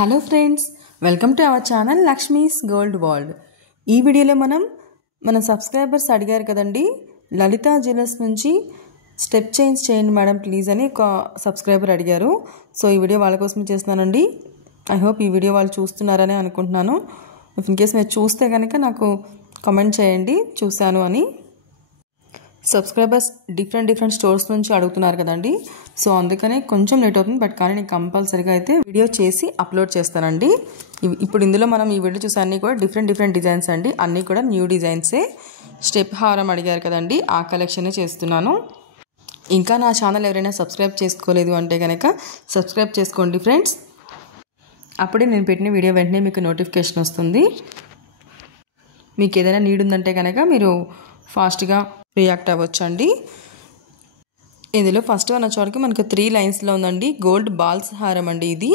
Hello friends, welcome to our channel Lakshmi's gold world. ఈ వీడియోలో మన సబ్స్క్రైబర్స్ అడిగారు కదండి, లలితా జ్యువెలర్స్ నుంచి స్టెప్ చేంజ్ చేయండి మేడం ప్లీజ్ అని ఒక సబ్స్క్రైబర్ అడిగారు. సో ఈ వీడియో వాళ్ళ కోసం చేస్తున్నానండి. ఐ హోప్ ఈ వీడియో వాళ్ళు చూస్తున్నారని అనుకుంటున్నాను. ఇన్ కేస్ మీరు చూస్తే కనుక నాకు కామెంట్ చేయండి చూశాను అని. సబ్స్క్రైబర్స్ డిఫరెంట్ స్టోర్స్ నుంచి అడుగుతున్నారు కదండి, సో అందుకనే కొంచెం లేట్ అవుతుంది. బట్ కానీ నేను కంపల్సరీగా అయితే వీడియో చేసి అప్లోడ్ చేస్తానండి. ఇప్పుడు ఇందులో మనం ఈ వీడియో చూసే అన్నీ కూడా డిఫరెంట్ డిజైన్స్ అండి, అన్నీ కూడా న్యూ డిజైన్సే. స్టెప్ హారం అడిగారు కదండి, ఆ కలెక్షనే చేస్తున్నాను. ఇంకా నా ఛానల్ ఎవరైనా సబ్స్క్రైబ్ చేసుకోలేదు అంటే కనుక సబ్స్క్రైబ్ చేసుకోండి ఫ్రెండ్స్. అప్పుడే నేను పెట్టిన వీడియో వెంటనే మీకు నోటిఫికేషన్ వస్తుంది. మీకు ఏదైనా నీడ్ ఉందంటే కనుక మీరు ఫాస్ట్గా రియాక్ట్ అవ్వచ్చండి. ఇందులో ఫస్ట్ వన్ వచ్చేవాడికి మనకు 3 లైన్స్లో ఉందండి, గోల్డ్ బాల్స్ హారం అండి. ఇది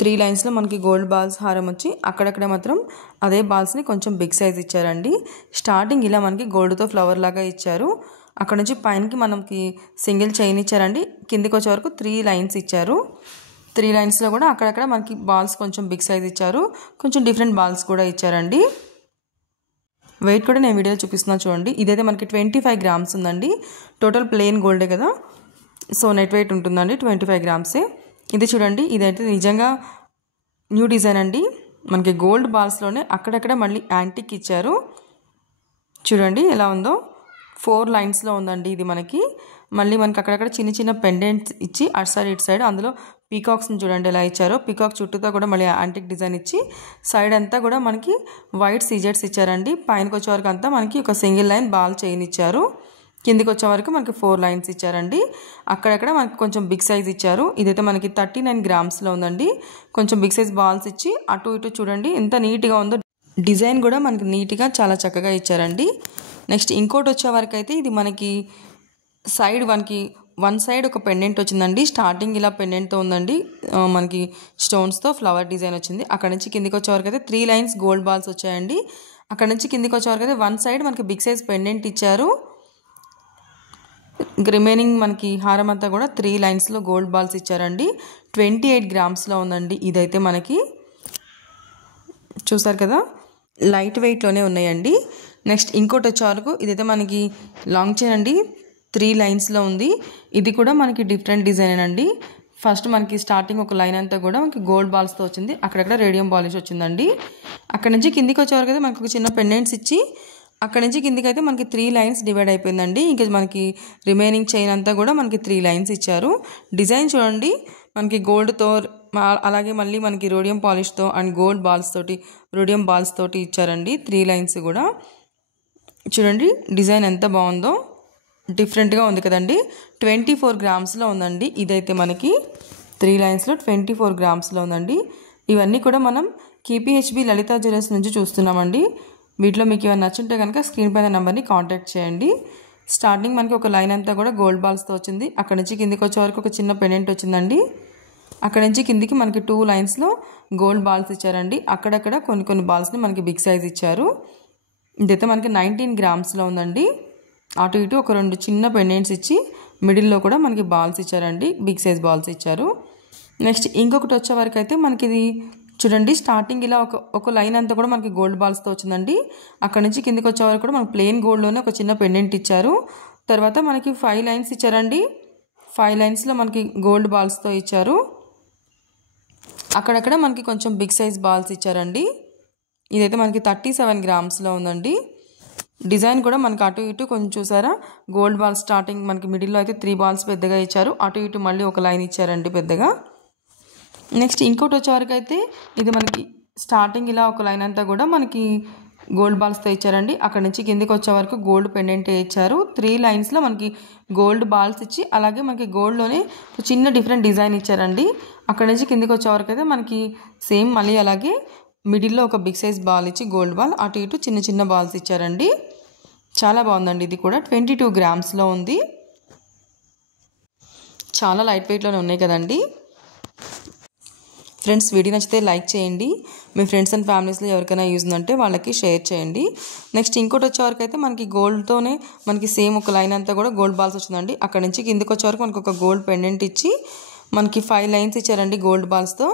3 లైన్స్లో మనకి గోల్డ్ బాల్స్ హారం వచ్చి అక్కడక్కడ మాత్రం అదే బాల్స్ని కొంచెం బిగ్ సైజ్ ఇచ్చారండి. స్టార్టింగ్ ఇలా మనకి గోల్డ్తో ఫ్లవర్ లాగా ఇచ్చారు. అక్కడ నుంచి పైనకి మనకి సింగిల్ చైన్ ఇచ్చారండి. కిందికి వచ్చే వరకు 3 లైన్స్ ఇచ్చారు. 3 లైన్స్లో కూడా అక్కడక్కడ మనకి బాల్స్ కొంచెం బిగ్ సైజ్ ఇచ్చారు, కొంచెం డిఫరెంట్ బాల్స్ కూడా ఇచ్చారండి. వెయిట్ కూడా నేను వీడియోలో చూపిస్తున్నా చూడండి. ఇదైతే మనకి 25 గ్రామ్స్ ఉందండి. టోటల్ ప్లెయిన్ గోల్డే కదా, సో నెట్ వెయిట్ ఉంటుందండి 25 గ్రామ్సే. ఇది చూడండి, ఇదైతే నిజంగా న్యూ డిజైన్ అండి. మనకి గోల్డ్ బాల్స్లోనే అక్కడక్కడ మళ్ళీ యాంటిక్ ఇచ్చారు. చూడండి ఎలా ఉందో, 4 లైన్స్లో ఉందండి. ఇది మనకి అక్కడక్కడ చిన్న పెండెంట్స్ ఇచ్చి అటు సైడ్ ఇటు సైడ్ అందులో పీకాక్స్ని చూడండి ఎలా ఇచ్చారో. పీకాక్ చుట్టూతో కూడా మళ్ళీ యాంటిక్ డిజైన్ ఇచ్చి సైడ్ అంతా కూడా మనకి వైట్ సీజెట్స్ ఇచ్చారండి. పైనకి వచ్చే వరకు అంతా మనకి ఒక సింగిల్ లైన్ బాల్ చైన్ ఇచ్చారు. కిందికి వచ్చే వరకు మనకి 4 లైన్స్ ఇచ్చారండి. అక్కడక్కడ మనకి కొంచెం బిగ్ సైజ్ ఇచ్చారు. ఇదైతే మనకి 39 గ్రామ్స్లో ఉందండి. కొంచెం బిగ్ సైజ్ బాల్స్ ఇచ్చి అటు ఇటు చూడండి ఎంత నీట్గా ఉందో. డిజైన్ కూడా మనకి నీట్గా చాలా చక్కగా ఇచ్చారండి. నెక్స్ట్ ఇంకోటి వచ్చే వరకు అయితే ఇది మనకి సైడ్ వన్ సైడ్ ఒక పెండెంట్ వచ్చిందండి. స్టార్టింగ్ ఇలా పెండెంట్తో ఉందండి, మనకి స్టోన్స్తో ఫ్లవర్ డిజైన్ వచ్చింది. అక్కడ నుంచి కిందికి వచ్చే వరకు అయితే 3 లైన్స్ గోల్డ్ బాల్స్ వచ్చాయండి. అక్కడ నుంచి కిందికి వచ్చే వరకు అయితే వన్ సైడ్ మనకి బిగ్ సైజ్ పెండెంట్ ఇచ్చారు. రిమైనింగ్ మనకి హారం అంతా కూడా 3 లైన్స్లో గోల్డ్ బాల్స్ ఇచ్చారండి. 28 గ్రామ్స్లో ఉందండి. ఇదైతే మనకి చూసారు కదా, లైట్ వెయిట్లోనే ఉన్నాయండి. నెక్స్ట్ ఇంకోటి వచ్చే వరకు ఇదైతే మనకి లాంగ్ చైన్ అండి, 3 లైన్స్లో ఉంది. ఇది కూడా మనకి డిఫరెంట్ డిజైన్ అండి. ఫస్ట్ మనకి స్టార్టింగ్ ఒక లైన్ అంతా కూడా మనకి గోల్డ్ బాల్స్తో వచ్చింది, అక్కడక్కడ రేడియం పాలిష్ వచ్చిందండి. అక్కడ నుంచి కిందికి వచ్చే వరకు అయితే మనకి ఒక చిన్న పెండెంట్స్ ఇచ్చి అక్కడ నుంచి కిందికి అయితే మనకి 3 లైన్స్ డివైడ్ అయిపోయిందండి. ఇంకా మనకి రిమైనింగ్ చైన్ అంతా కూడా మనకి 3 లైన్స్ ఇచ్చారు. డిజైన్ చూడండి, మనకి గోల్డ్తో అలాగే మళ్ళీ మనకి రోడియం పాలిష్తో అండ్ గోల్డ్ బాల్స్ తోటి రోడియం బాల్స్ తోటి ఇచ్చారండి. 3 లైన్స్ కూడా చూడండి, డిజైన్ ఎంత బాగుందో, డిఫరెంట్గా ఉంది కదండి. 24 గ్రామ్స్లో ఉందండి. ఇదైతే మనకి 3 లైన్స్లో 24 గ్రామ్స్లో ఉందండి. ఇవన్నీ కూడా మనం KPHB లలితా జ్యువెలర్స్ నుంచి చూస్తున్నామండి. వీటిలో మీకు ఏమైనా నచ్చుంటే కనుక స్క్రీన్ పైన నెంబర్ని కాంటాక్ట్ చేయండి. స్టార్టింగ్ మనకి ఒక లైన్ అంతా కూడా గోల్డ్ బాల్స్తో వచ్చింది. అక్కడ నుంచి కిందికి వచ్చే వరకు ఒక చిన్న పెండెంట్ వచ్చిందండి. అక్కడ నుంచి కిందికి మనకి 2 లైన్స్లో గోల్డ్ బాల్స్ ఇచ్చారండి. అక్కడక్కడ కొన్ని బాల్స్ని మనకి బిగ్ సైజ్ ఇచ్చారు. ఇదైతే మనకి 19 గ్రామ్స్లో ఉందండి. అటు ఇటు ఒక 2 చిన్న పెండెంట్స్ ఇచ్చి మిడిల్లో కూడా మనకి బాల్స్ ఇచ్చారండి, బిగ్ సైజ్ బాల్స్ ఇచ్చారు. నెక్స్ట్ ఇంకొకటి వచ్చే వరకు అయితే మనకి ఇది చూడండి, స్టార్టింగ్ ఇలా ఒక లైన్ అంతా కూడా మనకి గోల్డ్ బాల్స్తో వచ్చిందండి. అక్కడ నుంచి కిందికి వచ్చే వరకు కూడా మనకి ప్లెయిన్ గోల్డ్లోనే ఒక చిన్న పెండెంట్ ఇచ్చారు. తర్వాత మనకి 5 లైన్స్ ఇచ్చారండి. 5 లైన్స్లో మనకి గోల్డ్ బాల్స్తో ఇచ్చారు. అక్కడక్కడ మనకి కొంచెం బిగ్ సైజ్ బాల్స్ ఇచ్చారండి. ఇదైతే మనకి 37 గ్రామ్స్లో ఉందండి. డిజైన్ కూడా మనకి అటు ఇటు కొంచెం చూసారా, గోల్డ్ బాల్స్ స్టార్టింగ్ మనకి మిడిల్లో అయితే 3 బాల్స్ పెద్దగా ఇచ్చారు, అటు ఇటు మళ్ళీ ఒక లైన్ ఇచ్చారండి పెద్దగా. నెక్స్ట్ ఇంకోటి వచ్చే వరకు అయితే ఇది మనకి స్టార్టింగ్ ఇలా ఒక లైన్ అంతా కూడా మనకి గోల్డ్ బాల్స్తో ఇచ్చారండి. అక్కడ నుంచి కిందికి వచ్చే వరకు గోల్డ్ పెండెంట్ ఇచ్చారు. 3 లైన్స్లో మనకి గోల్డ్ బాల్స్ ఇచ్చి అలాగే మనకి గోల్డ్లోనే చిన్న డిఫరెంట్ డిజైన్ ఇచ్చారండి. అక్కడ నుంచి కిందికి వచ్చే వరకు అయితే మనకి సేమ్ మళ్ళీ అలాగే మిడిల్లో ఒక బిగ్ సైజ్ బాల్ ఇచ్చి గోల్డ్ బాల్, అటు ఇటు చిన్న బాల్స్ ఇచ్చారండి. చాలా బాగుందండి. ఇది కూడా 22 గ్రామ్స్లో ఉంది. చాలా లైట్ వెయిట్లోనే ఉన్నాయి కదండి. ఫ్రెండ్స్, వీడియో నచ్చితే లైక్ చేయండి. మీ ఫ్రెండ్స్ అండ్ ఫ్యామిలీస్లో ఎవరికైనా యూజ్ ఉందంటే వాళ్ళకి షేర్ చేయండి. నెక్స్ట్ ఇంకోటి వచ్చే వరకు అయితే మనకి గోల్డ్తోనే మనకి సేమ్ ఒక లైన్ అంతా కూడా గోల్డ్ బాల్స్ వచ్చిందండి. అక్కడ నుంచి కిందికి వచ్చే వరకు మనకి ఒక గోల్డ్ పెండెంట్ ఇచ్చి మనకి 5 లైన్స్ ఇచ్చారండి గోల్డ్ బాల్స్తో.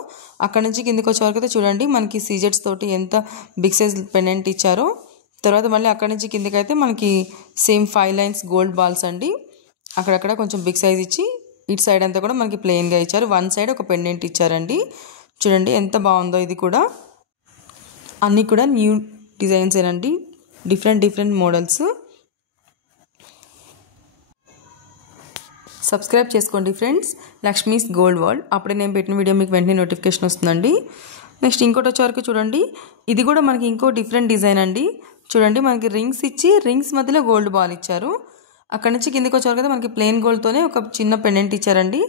అక్కడ నుంచి కిందకి వచ్చే వరకు అయితే చూడండి మనకి సీజెట్స్ తోటి ఎంత బిగ్ సైజ్ పెండెంట్ ఇచ్చారో. తర్వాత మళ్ళీ అక్కడ నుంచి కిందకైతే మనకి సేమ్ 5 లైన్స్ గోల్డ్ బాల్స్ అండి. అక్కడక్కడ కొంచెం బిగ్ సైజ్ ఇచ్చి ఇటు సైడ్ అంతా కూడా మనకి ప్లెయిన్గా ఇచ్చారు. వన్ సైడ్ ఒక పెండెంట్ ఇచ్చారండి. చూడండి ఎంత బాగుందో. ఇది కూడా అన్నీ కూడా న్యూ డిజైన్స్ ఏనండి, డిఫరెంట్ మోడల్స్. సబ్స్క్రైబ్ చేసుకోండి ఫ్రెండ్స్, లక్ష్మీస్ గోల్డ్ వరల్డ్. అప్పుడే నేను పెట్టిన వీడియో మీకు వెంటనే నోటిఫికేషన్ వస్తుందండి. నెక్స్ట్ ఇంకోటి వచ్చే వరకు చూడండి, ఇది కూడా మనకి ఇంకో డిఫరెంట్ డిజైన్ అండి. చూడండి మనకి రింగ్స్ ఇచ్చి రింగ్స్ మధ్యలో గోల్డ్ బాల్ ఇచ్చారు. అక్కడ నుంచి కిందకి వచ్చే వరకు మనకి ప్లెయిన్ గోల్డ్తోనే ఒక చిన్న పెండెంట్ ఇచ్చారండి.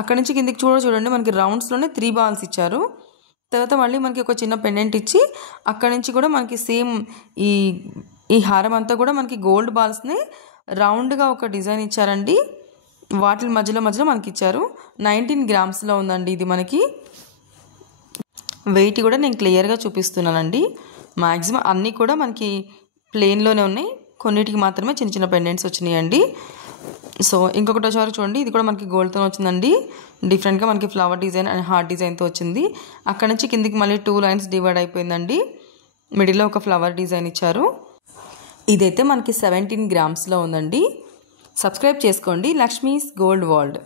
అక్కడ నుంచి కిందకి చూడండి మనకి రౌండ్స్లోనే 3 బాల్స్ ఇచ్చారు. తర్వాత మళ్ళీ మనకి ఒక చిన్న పెండెంట్ ఇచ్చి అక్కడ నుంచి కూడా మనకి సేమ్ ఈ హారం అంతా కూడా మనకి గోల్డ్ బాల్స్ని రౌండ్గా ఒక డిజైన్ ఇచ్చారండి. వాటి మధ్యలో మనకి ఇచ్చారు. 19 గ్రామ్స్లో ఉందండి ఇది. మనకి వెయిట్ కూడా నేను క్లియర్గా చూపిస్తున్నానండి. మ్యాక్సిమం అన్నీ కూడా మనకి ప్లెయిన్లోనే ఉన్నాయి, కొన్నిటికి మాత్రమే చిన్న చిన్న పెండెంట్స్ వచ్చినాయండి. సో ఇంకొకటి వచ్చేవారు చూడండి, ఇది కూడా మనకి గోల్డ్తో వచ్చిందండి. డిఫరెంట్గా మనకి ఫ్లవర్ డిజైన్ అండ్ హార్ట్ డిజైన్తో వచ్చింది. అక్కడ నుంచి కిందికి మళ్ళీ 2 లైన్స్ డివైడ్ అయిపోయిందండి. మిడిల్లో ఒక ఫ్లవర్ డిజైన్ ఇచ్చారు. ఇదైతే మనకి 17 గ్రామ్స్లో ఉందండి. సబ్స్క్రైబ్ చేసుకోండి, లక్ష్మీస్ గోల్డ్ వరల్డ్.